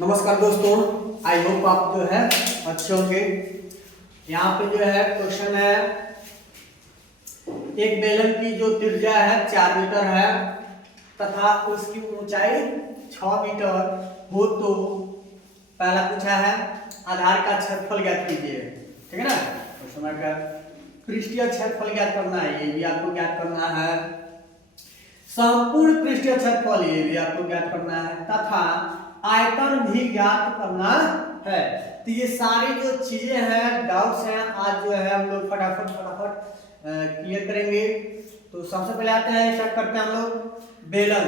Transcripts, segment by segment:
नमस्कार दोस्तों, I hope आप जो है अच्छे होंगे। यहाँ पे जो है क्वेश्चन है, एक बेलन की जो त्रिज्या है 4 मीटर है तथा उसकी ऊंचाई 6 मीटर हो तो पहला पूछा है आधार का क्षेत्रफल ज्ञात कीजिए। ठीक है ना। क्वेश्चन का पृष्ठीय क्षेत्रफल ज्ञात करना है, ये भी आपको ज्ञात करना है। संपूर्ण पृष्ठीय क्षेत्रफल ये भी आपको ज्ञात करना है तथा आयतन भी ज्ञात करना है। तो ये सारी जो चीजें हैं, डाउट्स हैं, आज जो है हम लोग फटाफट क्लियर करेंगे। तो सबसे पहले आते हैं, स्टार्ट करते हैं हम लोग। बेलन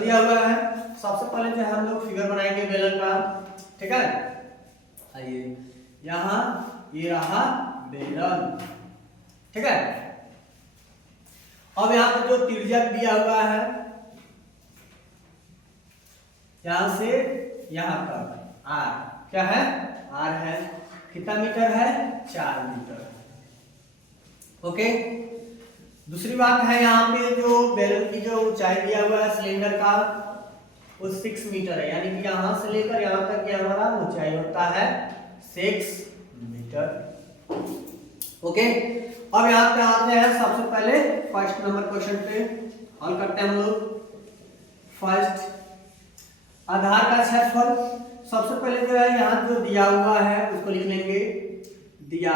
दिया हुआ है। सबसे पहले जो है हम लोग फिगर बनाएंगे बेलन का। ठीक है, आइए यहाँ ये रहा बेलन। ठीक है, अब यहाँ पर जो त्रिज्या दिया हुआ है यहां से यहां तक आर क्या है, आर है। कितना मीटर है, 4 मीटर। ओके, दूसरी बात है यहाँ पे जो बेलन की जो ऊंचाई दिया हुआ है सिलेंडर का वो 6 मीटर है, यानी कि यहां से लेकर यहां तक ये हमारा ऊंचाई होता है 6 मीटर। ओके, अब यहाँ पे आते हैं सबसे पहले फर्स्ट नंबर क्वेश्चन पे हल करते हैं हम लोग। फर्स्ट, आधार का क्षेत्रफल। सबसे पहले जो है यहाँ जो दिया हुआ है उसको लिख लेंगे। दिया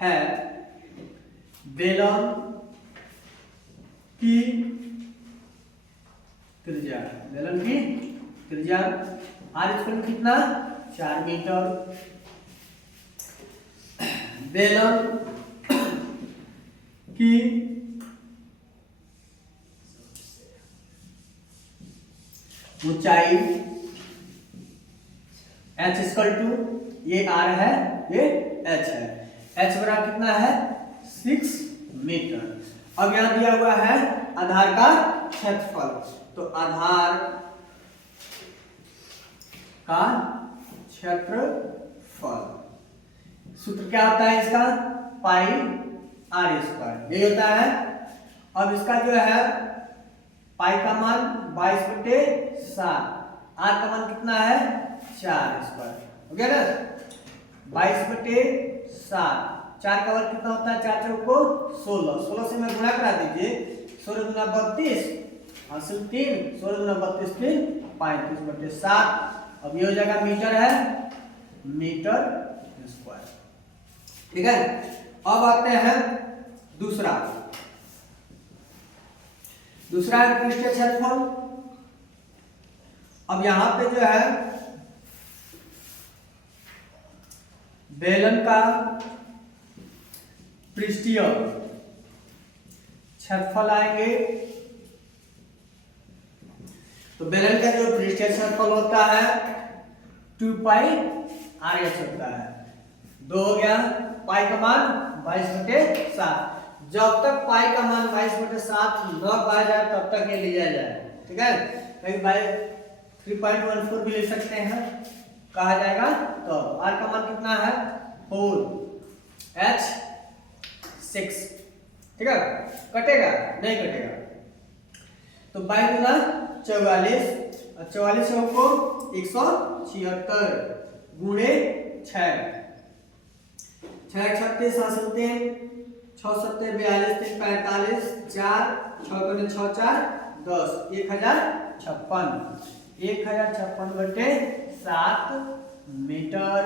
है बेलन की त्रिज्या, बेलन की त्रिज्या आर स्क्वायर कितना, 4 मीटर। बेलन की ऊंचाई h इक्वल टू, ये r है ये h है, h बराबर कितना है 6 मीटर। अब यहां दिया हुआ है आधार का क्षेत्रफल, तो आधार का क्षेत्रफल सूत्र क्या होता है इसका, पाई आर स्क्वायर, ये होता है। अब इसका जो है पाई का मान 22/7, आर का मान कितना है 4 स्क्वायर, हो गया ना। 22/7, 4 का वर्ग कितना होता है, 4 चौको 16, 16 से मैं गुणा करा दीजिए, 16 दूना 32, हासिल 3, 16 दूना 32 3 35/7। अब ये हो जाएगा मीटर है, मीटर स्क्वायर। ठीक है, अब आते हैं दूसरा है पृष्ठीय क्षेत्रफल। अब यहां पे जो है बेलन का पृष्ठीय क्षेत्रफल आएंगे, तो बेलन का जो पृष्ठीय क्षेत्रफल होता है 2 पाई आर एच होता है। 2 हो गया, पाई का मान 22/7। जब तक पाई का मान 22/7 न पाया जाए तब तक ये लिया जाए। ठीक है, कहीं बाई 3.14 भी ले सकते हैं, कहा जाएगा। तो आर का मान कितना है 4, h 6। ठीक है, कटेगा नहीं कटेगा, तो 22 गुना 44, 44 को 176 गुणे 6, 6 36 हासिल 6 7 42 3 45 4 6 गुने 6 4 10, 1056/7 मीटर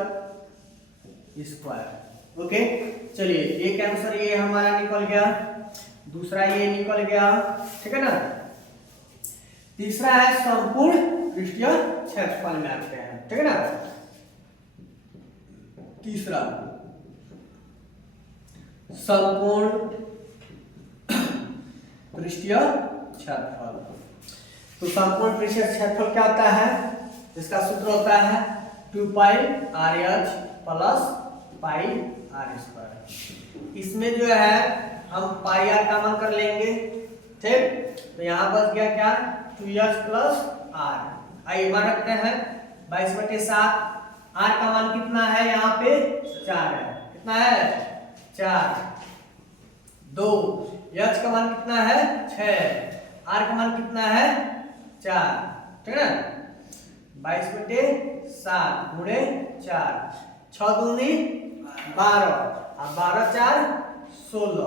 स्क्वायर। ओके, चलिए एक आंसर ये हमारा निकल गया, दूसरा ये निकल गया। ठीक है ना। तीसरा है संपूर्ण पृष्ठीय क्षेत्रफल में आते हैं। ठीक है ना। तीसरा संपूर्ण पृष्ठीय क्षेत्रफल। तो संपूर्ण पृष्ठीय क्षेत्रफल क्या होता है, इसका सूत्र होता है 2 pi r h plus pi r square. इसमें जो है हम पाई आर का मान कर लेंगे। ठीक, तो यहां बच गया क्या, 2h प्लस आर। आइए मान रखते हैं 22/7। आर का मान कितना है, यहाँ पे 4 है, कितना है 4। 2, h का मान कितना है 6, आर का मान कितना है 4। ठीक है, 22/7 गुणे 4, 6 दूनी 12 और 12 4 16।